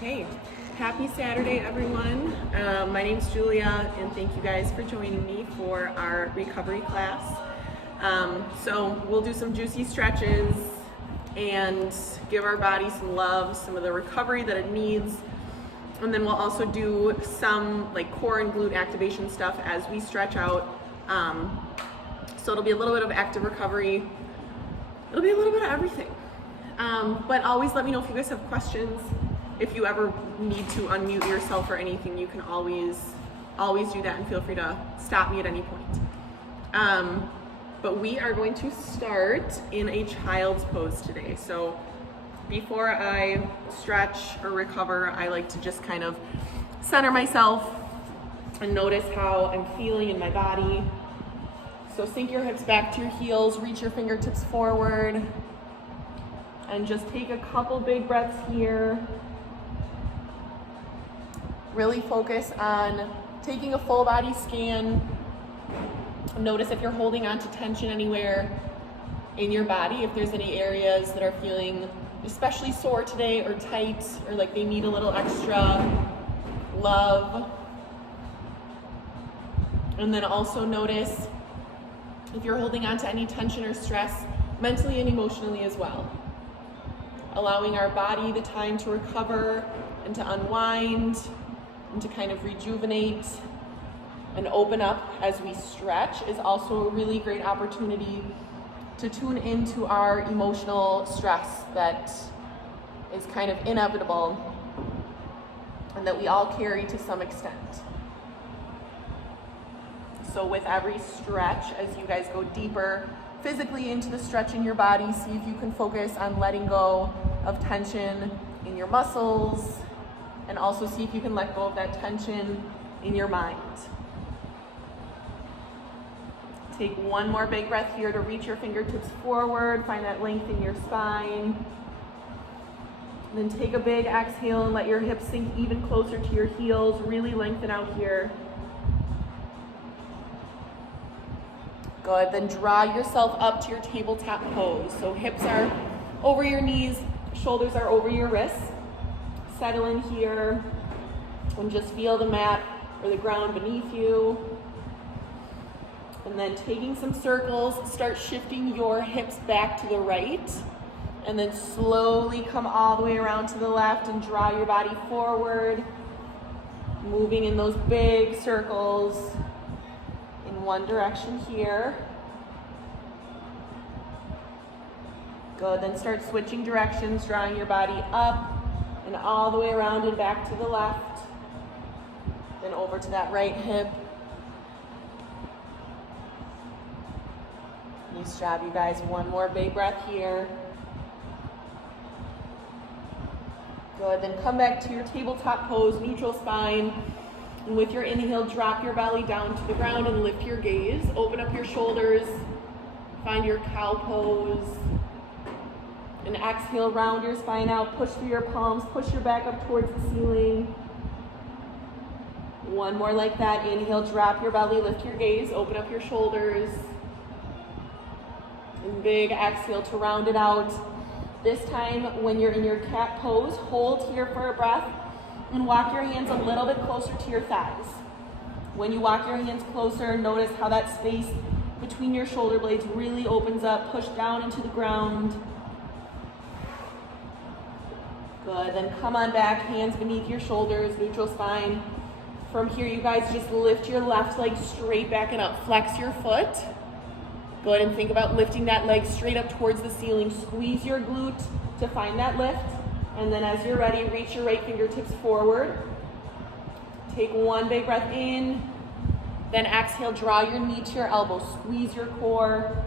Hey, happy Saturday, everyone. My name's Julia, and thank you guys for joining me for our recovery class. So we'll do some juicy stretches and give our body some love, some of the recovery that it needs. And then we'll also do some like core and glute activation stuff as we stretch out. So it'll be a little bit of active recovery. It'll be a little bit of everything. But always let me know if you guys have questions. If you ever need to unmute yourself or anything, you can always do that, and feel free to stop me at any point. But we are going to start in a child's pose today. So before I stretch or recover, I like to just kind of center myself and notice how I'm feeling in my body. So sink your hips back to your heels, reach your fingertips forward, and just take a couple big breaths here. Really focus on taking a full body scan. Notice if you're holding on to tension anywhere in your body, if there's any areas that are feeling especially sore today or tight or like they need a little extra love. And then also notice if you're holding on to any tension or stress mentally and emotionally as well. Allowing our body the time to recover and to unwind and to kind of rejuvenate and open up as we stretch is also a really great opportunity to tune into our emotional stress that is kind of inevitable and that we all carry to some extent. So with every stretch, as you guys go deeper physically into the stretch in your body, see if you can focus on letting go of tension in your muscles, and also see if you can let go of that tension in your mind. Take one more big breath here to reach your fingertips forward, find that length in your spine. And then take a big exhale and let your hips sink even closer to your heels, really lengthen out here. Good, then draw yourself up to your tabletop pose. So hips are over your knees, shoulders are over your wrists. Settle in here and just feel the mat or the ground beneath you. And then taking some circles, start shifting your hips back to the right. And then slowly come all the way around to the left and draw your body forward. Moving in those big circles in one direction here. Good, then start switching directions, drawing your body up and all the way around and back to the left. Then over to that right hip. Nice job, you guys. One more big breath here. Good, then come back to your tabletop pose, neutral spine. And with your inhale, drop your belly down to the ground and lift your gaze. Open up your shoulders. Find your cow pose. And exhale, round your spine out, push through your palms, push your back up towards the ceiling. One more like that. Inhale, drop your belly, lift your gaze, open up your shoulders. And big exhale to round it out. This time, when you're in your cat pose, hold here for a breath and walk your hands a little bit closer to your thighs. When you walk your hands closer, notice how that space between your shoulder blades really opens up. Push down into the ground. Good, then come on back, hands beneath your shoulders, neutral spine. From here, you guys just lift your left leg straight back and up. Flex your foot. Good, and think about lifting that leg straight up towards the ceiling. Squeeze your glute to find that lift. And then as you're ready, reach your right fingertips forward. Take one big breath in. Then exhale, draw your knee to your elbow. Squeeze your core.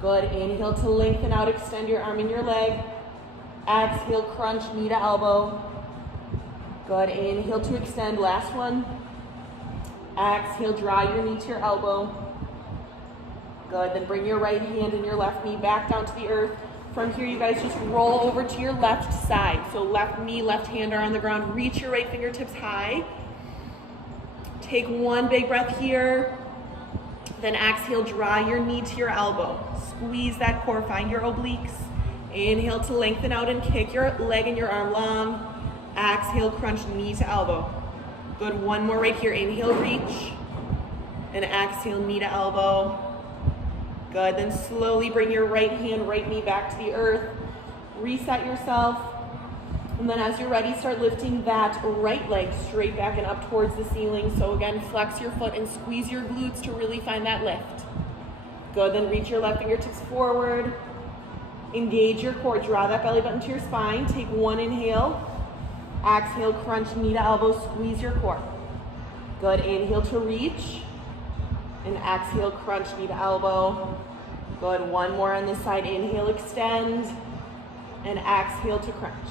Good, inhale to lengthen out, extend your arm and your leg. Exhale, crunch knee to elbow. Good, inhale to extend, last one. Exhale, draw your knee to your elbow. Good, then bring your right hand and your left knee back down to the earth. From here, you guys just roll over to your left side. So left knee, left hand are on the ground. Reach your right fingertips high. Take one big breath here. Then exhale, draw your knee to your elbow. Squeeze that core, find your obliques. Inhale to lengthen out and kick your leg and your arm long. Exhale, crunch knee to elbow. Good, one more right here. Inhale, reach. And exhale, knee to elbow. Good, then slowly bring your right hand, right knee back to the earth. Reset yourself. And then as you're ready, start lifting that right leg straight back and up towards the ceiling. So again, flex your foot and squeeze your glutes to really find that lift. Good, then reach your left fingertips forward. Engage your core, draw that belly button to your spine. Take one inhale. Exhale, crunch knee to elbow, squeeze your core. Good, inhale to reach. And exhale, crunch knee to elbow. Good, one more on this side. Inhale, extend. And exhale to crunch.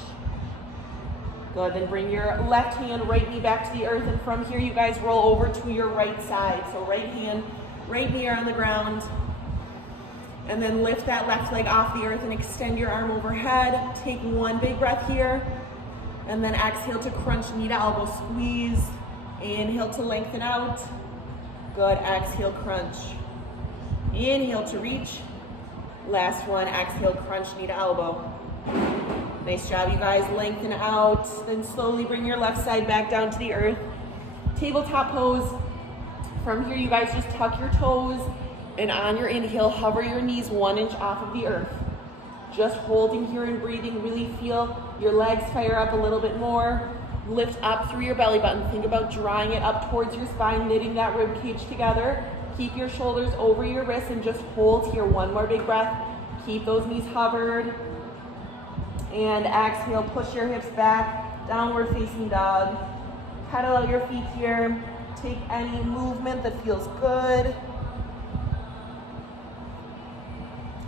Good, then bring your left hand, right knee back to the earth. And from here, you guys roll over to your right side. So right hand, right knee are on the ground. And then lift that left leg off the earth and extend your arm overhead. Take one big breath here. And then exhale to crunch knee to elbow, squeeze. Inhale to lengthen out. Good, exhale, crunch. Inhale to reach. Last one, exhale, crunch knee to elbow. Nice job, you guys. Lengthen out. Then slowly bring your left side back down to the earth. Tabletop pose. From here, you guys just tuck your toes. And on your inhale, hover your knees 1 inch off of the earth. Just holding here and breathing. Really feel your legs fire up a little bit more. Lift up through your belly button. Think about drawing it up towards your spine, knitting that rib cage together. Keep your shoulders over your wrists and just hold here. One more big breath. Keep those knees hovered. And exhale, push your hips back, downward facing dog. Pedal out your feet here. Take any movement that feels good.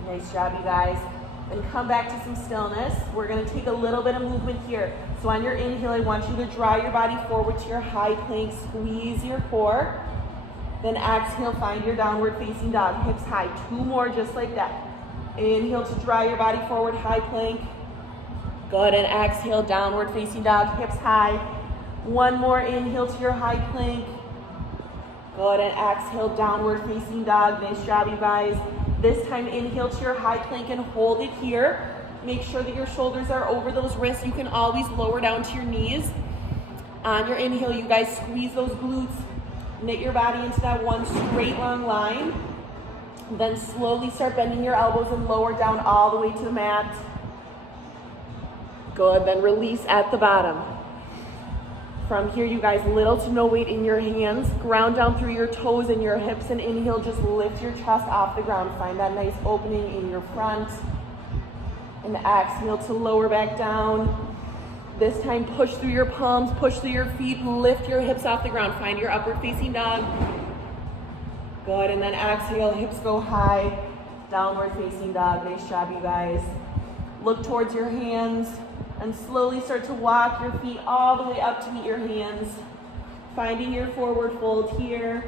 Nice job, you guys. And come back to some stillness. We're gonna take a little bit of movement here. So on your inhale, I want you to draw your body forward to your high plank, squeeze your core. Then exhale, find your downward facing dog, hips high. 2 more just like that. Inhale to draw your body forward, high plank. Good, and exhale, downward facing dog, hips high. 1 more, inhale to your high plank. Good, and exhale, downward facing dog. Nice job, you guys. This time, inhale to your high plank and hold it here. Make sure that your shoulders are over those wrists. You can always lower down to your knees. On your inhale, you guys squeeze those glutes. Knit your body into that one straight long line. Then slowly start bending your elbows and lower down all the way to the mat. Good, then release at the bottom. From here, you guys, little to no weight in your hands. Ground down through your toes and your hips, and inhale, just lift your chest off the ground. Find that nice opening in your front. And exhale to lower back down. This time, push through your palms, push through your feet, lift your hips off the ground. Find your upward facing dog. Good, and then exhale, hips go high. Downward facing dog. Nice job, you guys. Look towards your hands. And slowly start to walk your feet all the way up to meet your hands. Finding your forward fold here.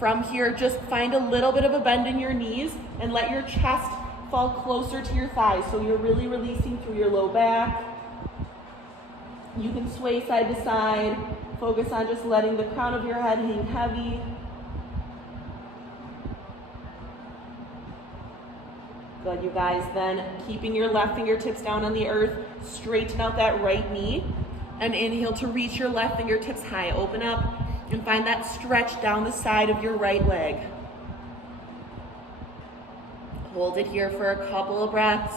From here, just find a little bit of a bend in your knees and let your chest fall closer to your thighs. So you're really releasing through your low back. You can sway side to side. Focus on just letting the crown of your head hang heavy. Good, you guys. Then keeping your left fingertips down on the earth, straighten out that right knee, and inhale to reach your left fingertips high. Open up and find that stretch down the side of your right leg. Hold it here for a couple of breaths.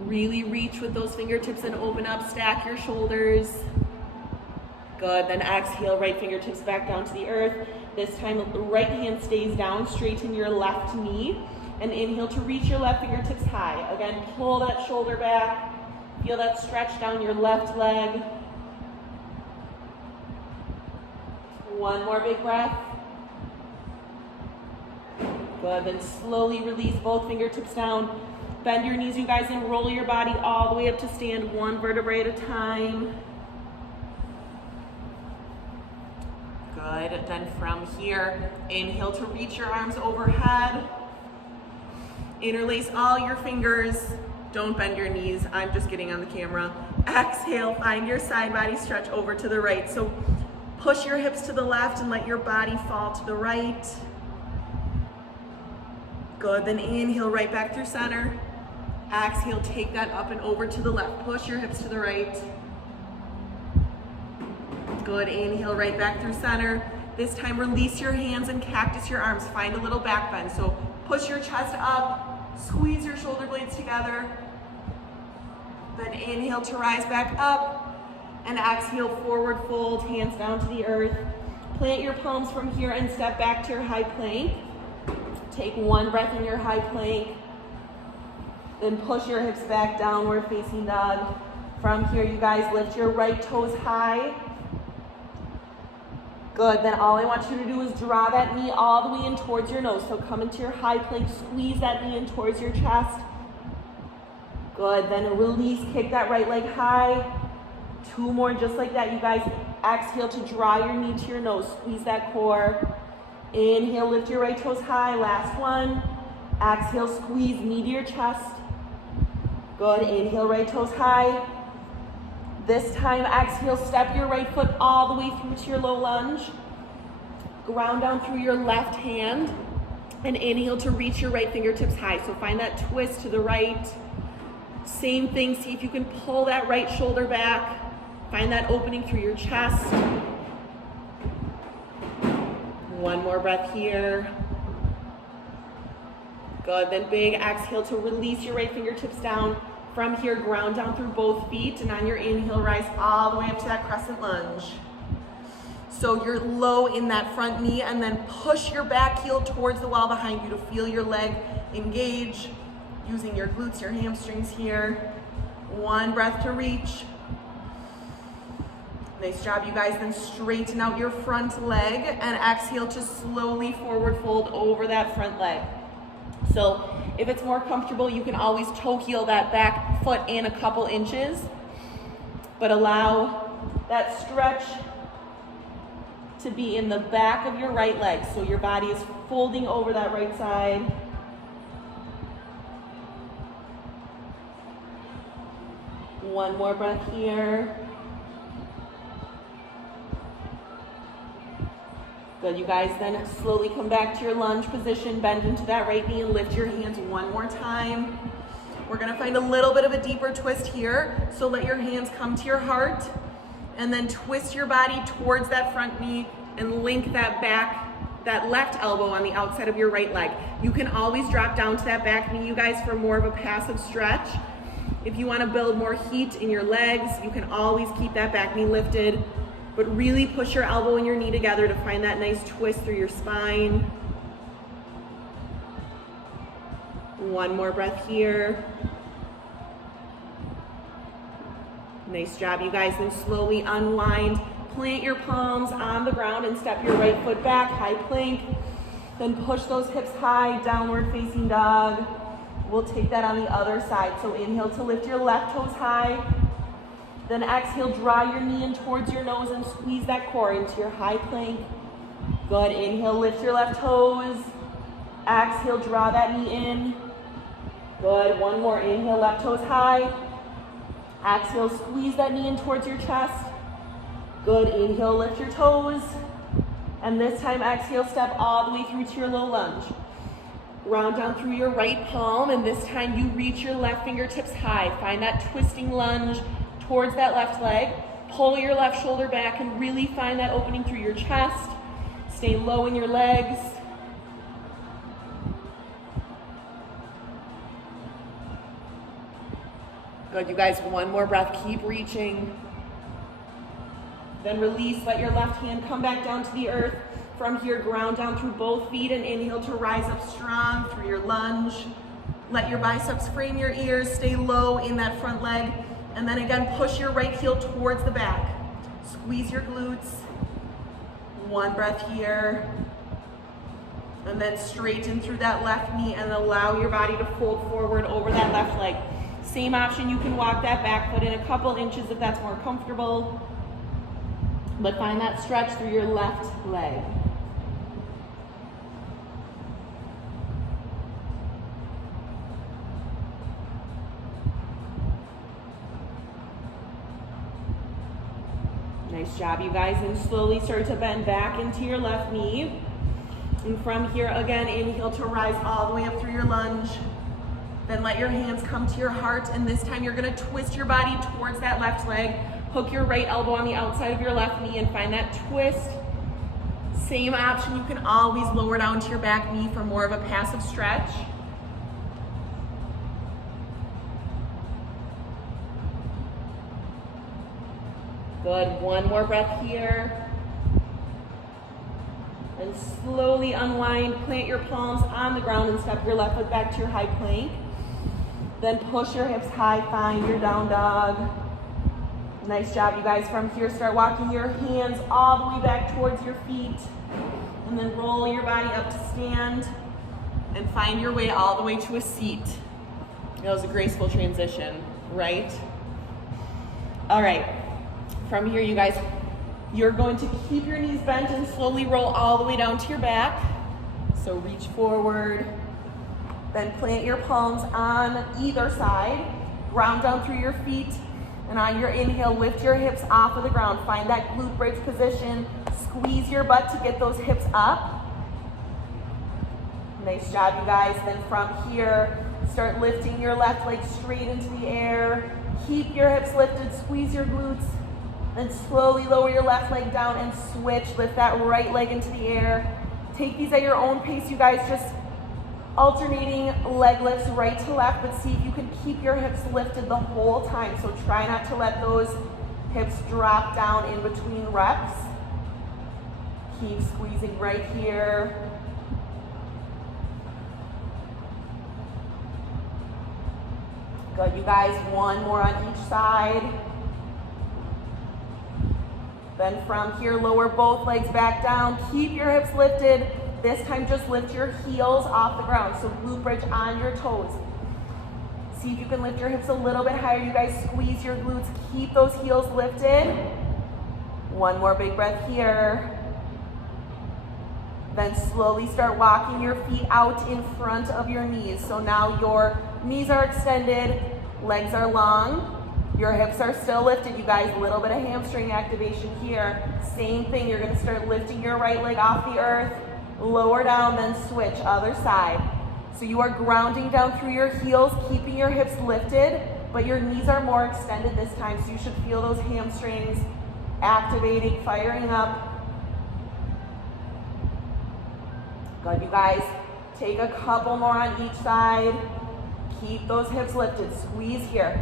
Really reach with those fingertips and open up, stack your shoulders. Good, then exhale, right fingertips back down to the earth. This time, the right hand stays down, straighten your left knee. And inhale to reach your left fingertips high. Again, pull that shoulder back. Feel that stretch down your left leg. 1 more big breath. Good, then slowly release both fingertips down. Bend your knees, you guys, and roll your body all the way up to stand, 1 vertebrae at a time. Good, then from here, inhale to reach your arms overhead. Interlace all your fingers. Don't bend your knees. I'm just getting on the camera. Exhale, find your side body stretch over to the right. So push your hips to the left and let your body fall to the right. Good, then inhale right back through center. Exhale, take that up and over to the left. Push your hips to the right. Good, inhale right back through center. This time release your hands and cactus your arms. Find a little back bend. So push your chest up, squeeze your shoulder blades together. Then inhale to rise back up. And exhale, forward fold, hands down to the earth. Plant your palms from here and step back to your high plank. Take one breath in your high plank. Then push your hips back, downward facing dog. From here, you guys lift your right toes high. Good, then all I want you to do is draw that knee all the way in towards your nose. So come into your high plank, squeeze that knee in towards your chest. Good, then release, kick that right leg high. 2 more just like that, you guys. Exhale to draw your knee to your nose, squeeze that core. Inhale, lift your right toes high, last one. Exhale, squeeze knee to your chest. Good, inhale, right toes high. This time, exhale, step your right foot all the way through to your low lunge. Ground down through your left hand. And inhale to reach your right fingertips high. So find that twist to the right. Same thing, see if you can pull that right shoulder back. Find that opening through your chest. One more breath here. Good, then big exhale to release your right fingertips down. From here, ground down through both feet, and on your inhale, rise all the way up to that crescent lunge. So you're low in that front knee, and then push your back heel towards the wall behind you to feel your leg engage, using your glutes, your hamstrings here. One breath to reach. Nice job, you guys. Then straighten out your front leg, and exhale to slowly forward fold over that front leg. So if it's more comfortable, you can always toe heel that back foot in a couple inches, but allow that stretch to be in the back of your right leg. So your body is folding over that right side. One more breath here. Good, you guys, then slowly come back to your lunge position, bend into that right knee and lift your hands one more time. We're gonna find a little bit of a deeper twist here. So let your hands come to your heart and then twist your body towards that front knee and link that back, that left elbow on the outside of your right leg. You can always drop down to that back knee, you guys, for more of a passive stretch. If you wanna build more heat in your legs, you can always keep that back knee lifted. But really push your elbow and your knee together to find that nice twist through your spine. One more breath here. Nice job, you guys. Then slowly unwind. Plant your palms on the ground and step your right foot back, high plank. Then push those hips high, downward facing dog. We'll take that on the other side. So inhale to lift your left toes high. Then exhale, draw your knee in towards your nose and squeeze that core into your high plank. Good, inhale, lift your left toes. Exhale, draw that knee in. Good, one more, inhale, left toes high. Exhale, squeeze that knee in towards your chest. Good, inhale, lift your toes. And this time, exhale, step all the way through to your low lunge. Round down through your right palm, and this time you reach your left fingertips high. Find that twisting lunge towards that left leg. Pull your left shoulder back and really find that opening through your chest. Stay low in your legs. Good, you guys, one more breath, keep reaching. Then release, let your left hand come back down to the earth. From here, ground down through both feet and inhale to rise up strong through your lunge. Let your biceps frame your ears, stay low in that front leg. And then again, push your right heel towards the back. Squeeze your glutes. One breath here. And then straighten through that left knee and allow your body to fold forward over that left leg. Same option, you can walk that back foot in a couple inches if that's more comfortable. But find that stretch through your left leg. Nice job, you guys. And slowly start to bend back into your left knee. And from here, again, inhale to rise all the way up through your lunge. Then let your hands come to your heart, and this time you're gonna twist your body towards that left leg. Hook your right elbow on the outside of your left knee and find that twist. Same option, you can always lower down to your back knee for more of a passive stretch. Good, one more breath here. And slowly unwind, plant your palms on the ground and step your left foot back to your high plank. Then push your hips high, find your down dog. Nice job, you guys. From here, start walking your hands all the way back towards your feet. And then roll your body up to stand and find your way all the way to a seat. That was a graceful transition, right? All right, from here, you guys, you're going to keep your knees bent and slowly roll all the way down to your back. So reach forward, then plant your palms on either side, ground down through your feet, and on your inhale, lift your hips off of the ground. Find that glute bridge position, squeeze your butt to get those hips up. Nice job, you guys. Then from here, start lifting your left leg straight into the air. Keep your hips lifted, squeeze your glutes. Then slowly lower your left leg down and switch. Lift that right leg into the air. Take these at your own pace, you guys. Just alternating leg lifts right to left, but see if you can keep your hips lifted the whole time. So try not to let those hips drop down in between reps. Keep squeezing right here. Good, you guys. One more on each side. Then from here, lower both legs back down. Keep your hips lifted. This time, just lift your heels off the ground. So glute bridge on your toes. See if you can lift your hips a little bit higher. You guys squeeze your glutes. Keep those heels lifted. One more big breath here. Then slowly start walking your feet out in front of your knees. So now your knees are extended, legs are long. Your hips are still lifted, you guys. A little bit of hamstring activation here. Same thing, you're gonna start lifting your right leg off the earth, lower down, then switch, other side. So you are grounding down through your heels, keeping your hips lifted, but your knees are more extended this time, so you should feel those hamstrings activating, firing up. Good, you guys. Take a couple more on each side. Keep those hips lifted, squeeze here.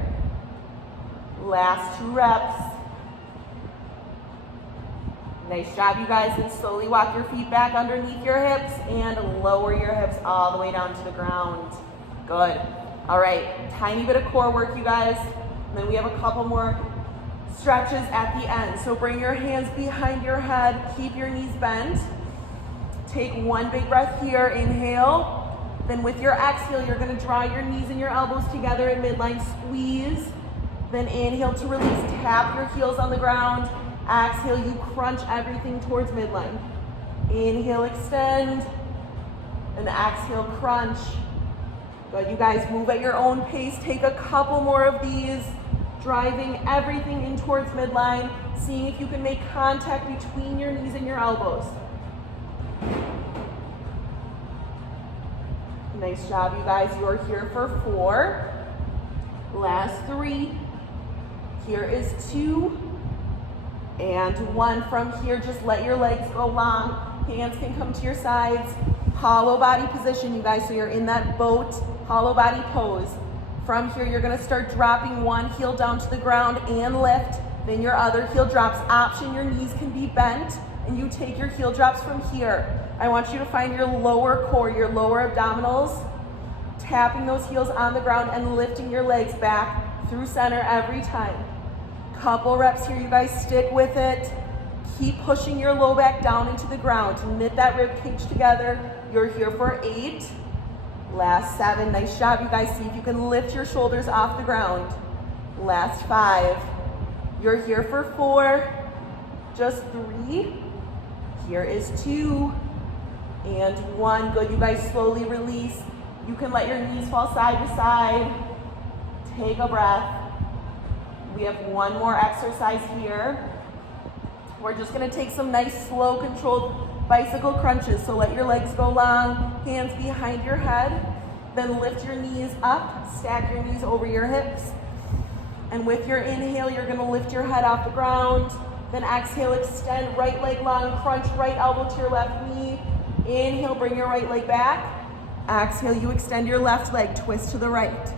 Last 2 reps. Nice job, you guys. And slowly walk your feet back underneath your hips and lower your hips all the way down to the ground. Good. All right, tiny bit of core work, you guys. And then we have a couple more stretches at the end. So bring your hands behind your head. Keep your knees bent. Take one big breath here. Inhale. Then with your exhale, you're going to draw your knees and your elbows together in midline. Squeeze. Then inhale to release, tap your heels on the ground. Exhale, you crunch everything towards midline. Inhale, extend, and exhale, crunch. Good, you guys, move at your own pace. Take a couple more of these, driving everything in towards midline, seeing if you can make contact between your knees and your elbows. Nice job, you guys. You're here for 4. Last 3. Here is 2 and 1. From here, just let your legs go long. Hands can come to your sides. Hollow body position, you guys. So you're in that boat, hollow body pose. From here, you're gonna start dropping one heel down to the ground and lift. Then your other heel drops. Option, your knees can be bent and you take your heel drops from here. I want you to find your lower core, your lower abdominals, tapping those heels on the ground and lifting your legs back through center every time. Couple reps here, you guys. Stick with it. Keep pushing your low back down into the ground. Knit that rib cage together. You're here for 8. Last 7. Nice job, you guys. See if you can lift your shoulders off the ground. Last 5. You're here for 4. Just 3. Here is 2 and 1. Good, you guys. Slowly release. You can let your knees fall side to side. Take a breath. We have one more exercise here. We're just gonna take some nice, slow, controlled bicycle crunches. So let your legs go long, hands behind your head. Then lift your knees up, stack your knees over your hips. And with your inhale, you're gonna lift your head off the ground. Then exhale, extend right leg long, crunch right elbow to your left knee. Inhale, bring your right leg back. Exhale, you extend your left leg, twist to the right.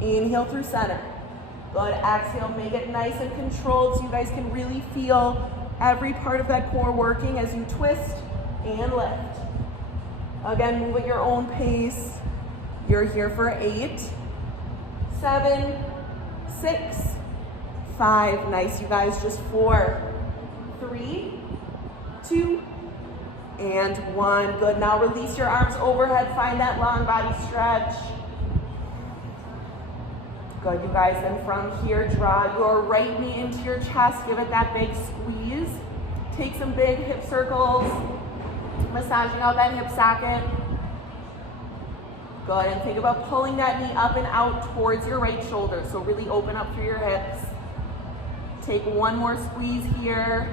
Inhale through center. Good, exhale, make it nice and controlled so you guys can really feel every part of that core working as you twist and lift. Again, move at your own pace. You're here for 8, 7, 6, 5. Nice, you guys, just 4, 3, 2, and 1. Good, now release your arms overhead, find that long body stretch. Good, you guys, then from here, draw your right knee into your chest, give it that big squeeze. Take some big hip circles, massaging out that hip socket. Good, and think about pulling that knee up and out towards your right shoulder, so really open up through your hips. Take one more squeeze here.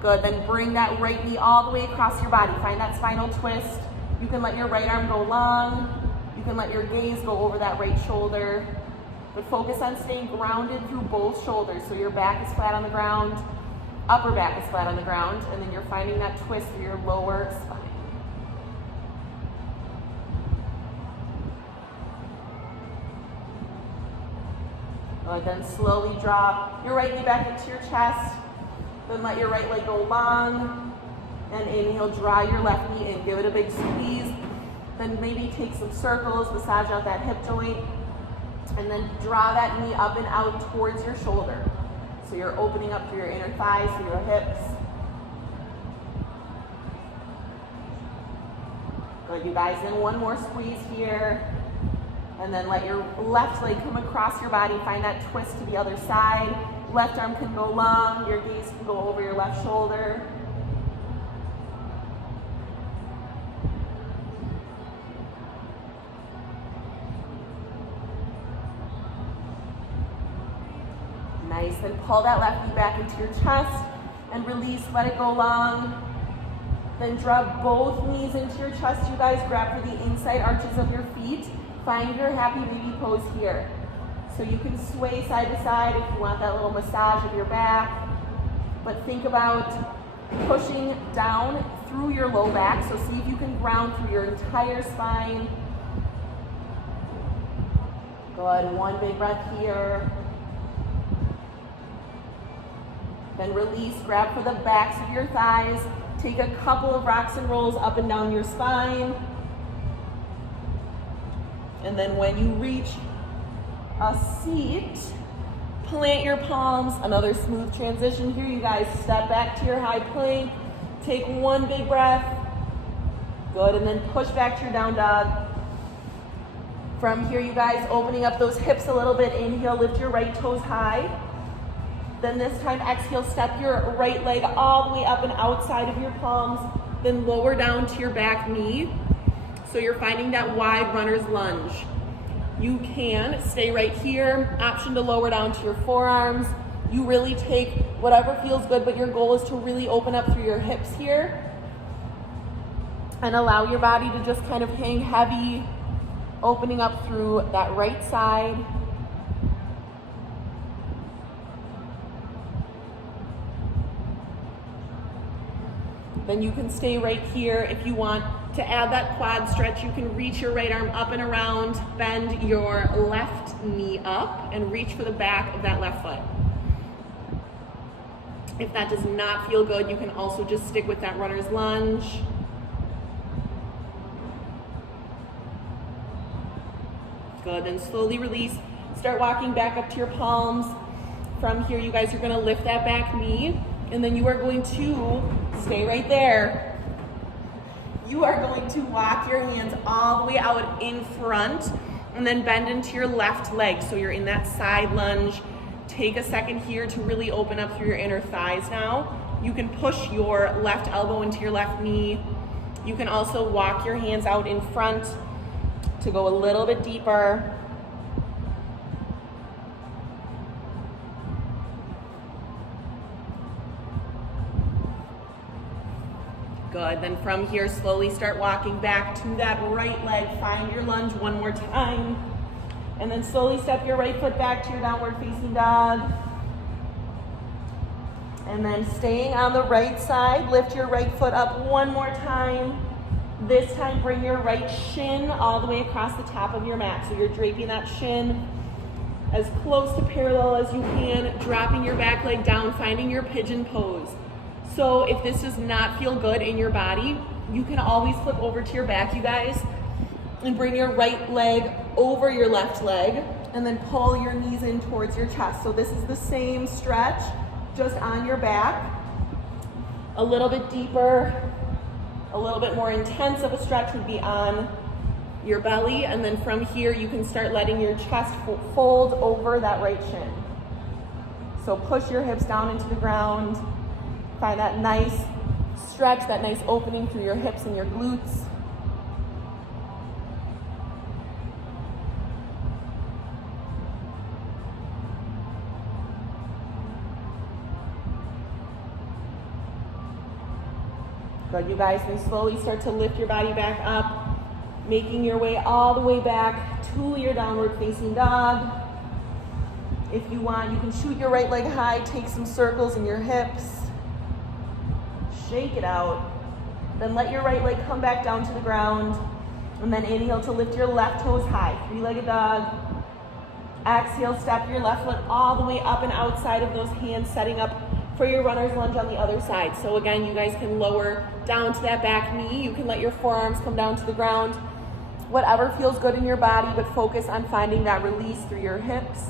Good, then bring that right knee all the way across your body. Find that spinal twist. You can let your right arm go long. You can let your gaze go over that right shoulder. But focus on staying grounded through both shoulders. So your back is flat on the ground, upper back is flat on the ground, and then you're finding that twist through your lower spine. Good, then slowly drop your right knee back into your chest. Then let your right leg go long. And inhale, draw your left knee in. Give it a big squeeze. Then maybe take some circles, massage out that hip joint. And then draw that knee up and out towards your shoulder. So you're opening up through your inner thighs, through your hips. Good, you guys. Then one more squeeze here. And then let your left leg come across your body. Find that twist to the other side. Left arm can go long. Your gaze can go over your left shoulder. Nice, then pull that left knee back into your chest and release, let it go long. Then draw both knees into your chest, you guys. Grab for the inside arches of your feet. Find your happy baby pose here. So you can sway side to side if you want that little massage of your back. But think about pushing down through your low back. So see if you can ground through your entire spine. Good, one big breath here. Then release, grab for the backs of your thighs. Take a couple of rocks and rolls up and down your spine. And then when you reach a seat, plant your palms. Another smooth transition here, you guys. Step back to your high plank. Take one big breath. Good, and then push back to your down dog. From here, you guys, opening up those hips a little bit. Inhale, lift your right toes high. Then this time, exhale, step your right leg all the way up and outside of your palms. Then lower down to your back knee. So you're finding that wide runner's lunge. You can stay right here. Option to lower down to your forearms. You really take whatever feels good, but your goal is to really open up through your hips here. And allow your body to just kind of hang heavy, opening up through that right side. Then you can stay right here. If you want to add that quad stretch, you can reach your right arm up and around, bend your left knee up, and reach for the back of that left foot. If that does not feel good, you can also just stick with that runner's lunge. Good, then slowly release. Start walking back up to your palms. From here, you guys are gonna lift that back knee, and then you are going to stay right there. You are going to walk your hands all the way out in front and then bend into your left leg. So you're in that side lunge. Take a second here to really open up through your inner thighs now. You can push your left elbow into your left knee. You can also walk your hands out in front to go a little bit deeper. Good. Then from here, slowly start walking back to that right leg. Find your lunge one more time. And then slowly step your right foot back to your downward facing dog. And then staying on the right side, lift your right foot up one more time. This time, bring your right shin all the way across the top of your mat. So you're draping that shin as close to parallel as you can, dropping your back leg down, finding your pigeon pose. So if this does not feel good in your body, you can always flip over to your back, you guys, and bring your right leg over your left leg, and then pull your knees in towards your chest. So this is the same stretch, just on your back. A little bit deeper, a little bit more intense of a stretch would be on your belly, and then from here you can start letting your chest fold over that right shin. So push your hips down into the ground. Find that nice stretch, that nice opening through your hips and your glutes. Good, you guys. Then slowly start to lift your body back up, making your way all the way back to your downward facing dog. If you want, you can shoot your right leg high, take some circles in your hips. Shake it out. Then let your right leg come back down to the ground. And then inhale to lift your left toes high, three-legged dog. Exhale, step your left foot all the way up and outside of those hands, setting up for your runner's lunge on the other side. So again, you guys can lower down to that back knee. You can let your forearms come down to the ground. Whatever feels good in your body, but focus on finding that release through your hips.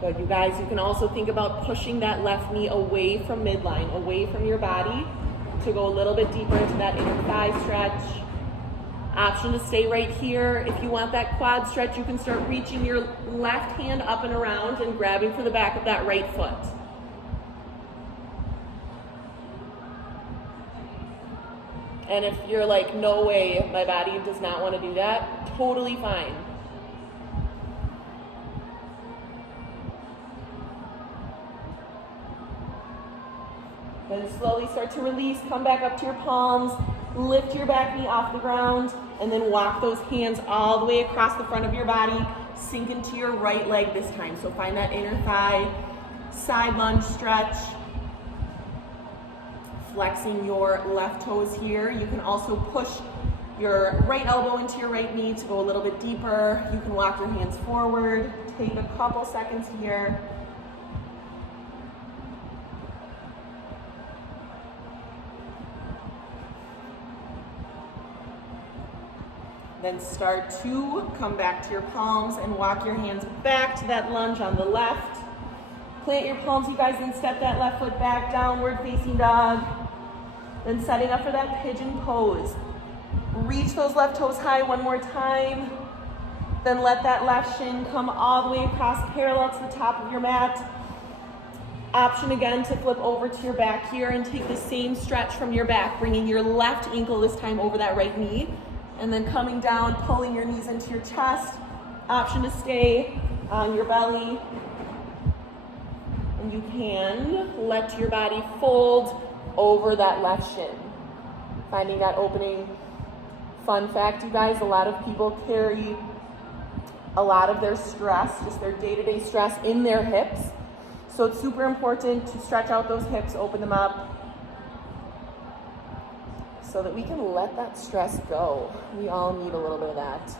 Good, you guys. You can also think about pushing that left knee away from midline, away from your body, to go a little bit deeper into that inner thigh stretch. Option to stay right here. If you want that quad stretch, you can start reaching your left hand up and around and grabbing for the back of that right foot. And if you're like, no way, my body does not want to do that, totally fine. Then slowly start to release, come back up to your palms, lift your back knee off the ground, and then walk those hands all the way across the front of your body, sink into your right leg this time. So find that inner thigh, side lunge stretch, flexing your left toes here. You can also push your right elbow into your right knee to go a little bit deeper. You can walk your hands forward, take a couple seconds here. Then start to come back to your palms and walk your hands back to that lunge on the left. Plant your palms, you guys, and step that left foot back, downward facing dog. Then setting up for that pigeon pose. Reach those left toes high one more time. Then let that left shin come all the way across parallel to the top of your mat. Option again to flip over to your back here and take the same stretch from your back, bringing your left ankle this time over that right knee. And then coming down, pulling your knees into your chest. Option to stay on your belly. And you can let your body fold over that left shin. Finding that opening. Fun fact, you guys, a lot of people carry a lot of their stress, just their day-to-day stress, in their hips. So it's super important to stretch out those hips, open them up, so that we can let that stress go. We all need a little bit of that.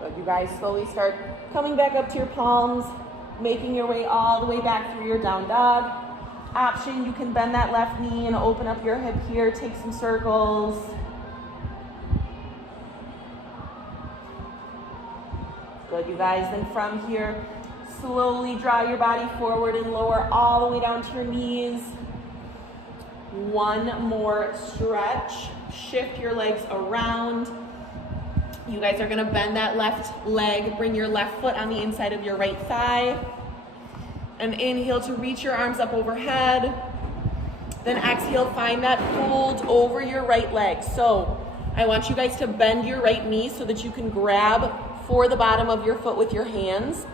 Good, you guys, slowly start coming back up to your palms, making your way all the way back through your down dog. Option, you can bend that left knee and open up your hip here, take some circles. Good, you guys, then from here, slowly draw your body forward and lower all the way down to your knees. One more stretch. Shift your legs around. You guys are gonna bend that left leg, bring your left foot on the inside of your right thigh. And inhale to reach your arms up overhead. Then exhale, find that fold over your right leg. So I want you guys to bend your right knee so that you can grab for the bottom of your foot with your hands.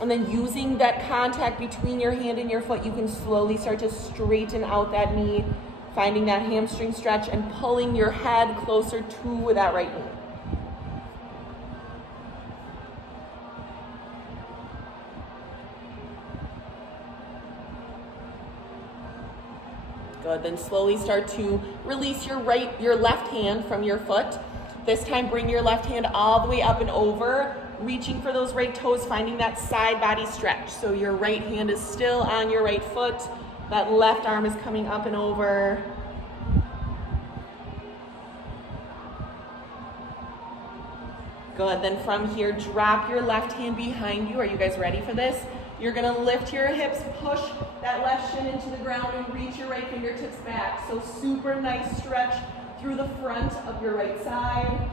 And then using that contact between your hand and your foot, you can slowly start to straighten out that knee, finding that hamstring stretch and pulling your head closer to that right knee. Good, then slowly start to release your left hand from your foot. This time bring your left hand all the way up and over, reaching for those right toes, finding that side body stretch. So your right hand is still on your right foot, that left arm is coming up and over. Good, then from here, drop your left hand behind you. Are you guys ready for this? You're gonna lift your hips, push that left shin into the ground and reach your right fingertips back. So super nice stretch through the front of your right side.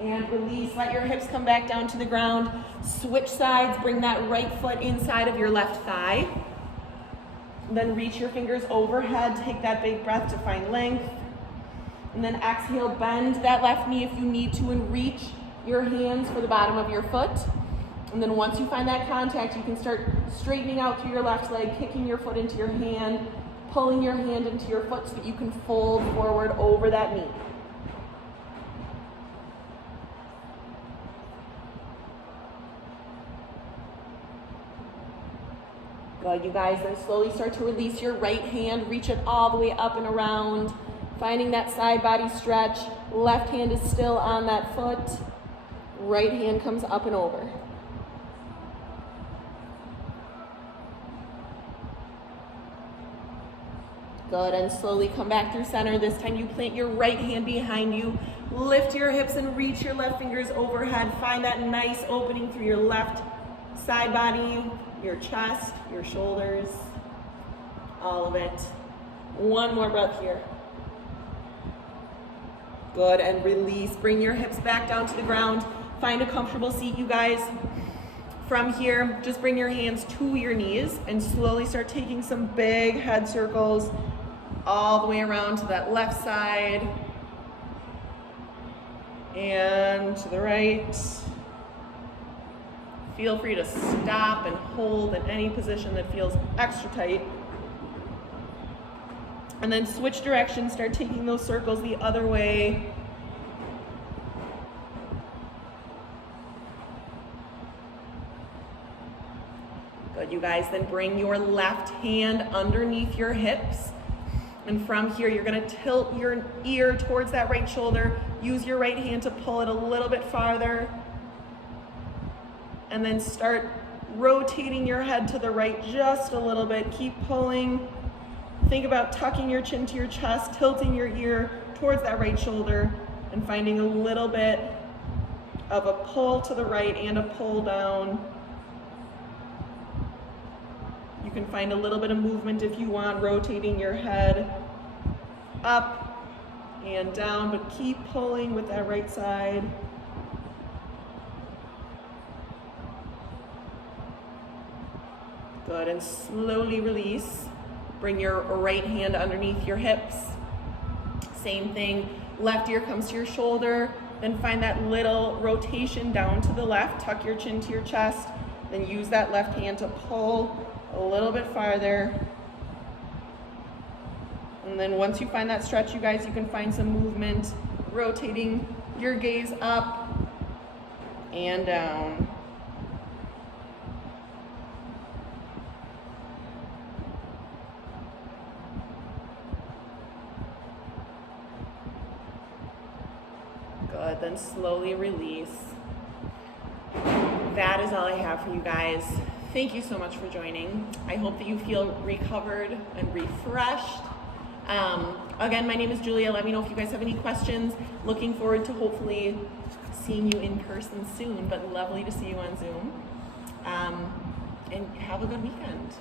And release, let your hips come back down to the ground. Switch sides, bring that right foot inside of your left thigh. Then reach your fingers overhead, take that big breath to find length. And then exhale, bend that left knee if you need to and reach your hands for the bottom of your foot. And then once you find that contact, you can start straightening out through your left leg, kicking your foot into your hand, pulling your hand into your foot so that you can fold forward over that knee. Good, you guys, then slowly start to release your right hand, reach it all the way up and around, finding that side body stretch. Left hand is still on that foot. Right hand comes up and over. Good, and slowly come back through center. This time you plant your right hand behind you. Lift your hips and reach your left fingers overhead. Find that nice opening through your left side body, your chest, your shoulders, all of it. One more breath here. Good, and release. Bring your hips back down to the ground. Find a comfortable seat, you guys. From here, just bring your hands to your knees and slowly start taking some big head circles all the way around to that left side and to the right. Feel free to stop and hold in any position that feels extra tight. And then switch directions, start taking those circles the other way. Good, you guys, then bring your left hand underneath your hips. And from here, you're gonna tilt your ear towards that right shoulder. Use your right hand to pull it a little bit farther. And then start rotating your head to the right just a little bit. Keep pulling. Think about tucking your chin to your chest, tilting your ear towards that right shoulder, and finding a little bit of a pull to the right and a pull down. You can find a little bit of movement if you want, rotating your head up and down, but keep pulling with that right side. Good, and slowly release. Bring your right hand underneath your hips. Same thing, left ear comes to your shoulder, then find that little rotation down to the left, tuck your chin to your chest, then use that left hand to pull a little bit farther. And then once you find that stretch, you guys, you can find some movement, rotating your gaze up and down. Good, then slowly release. That is all I have for you guys. Thank you so much for joining. I hope that you feel recovered and refreshed. Again, my name is Julia. Let me know if you guys have any questions. Looking forward to hopefully seeing you in person soon, but lovely to see you on Zoom. And have a good weekend.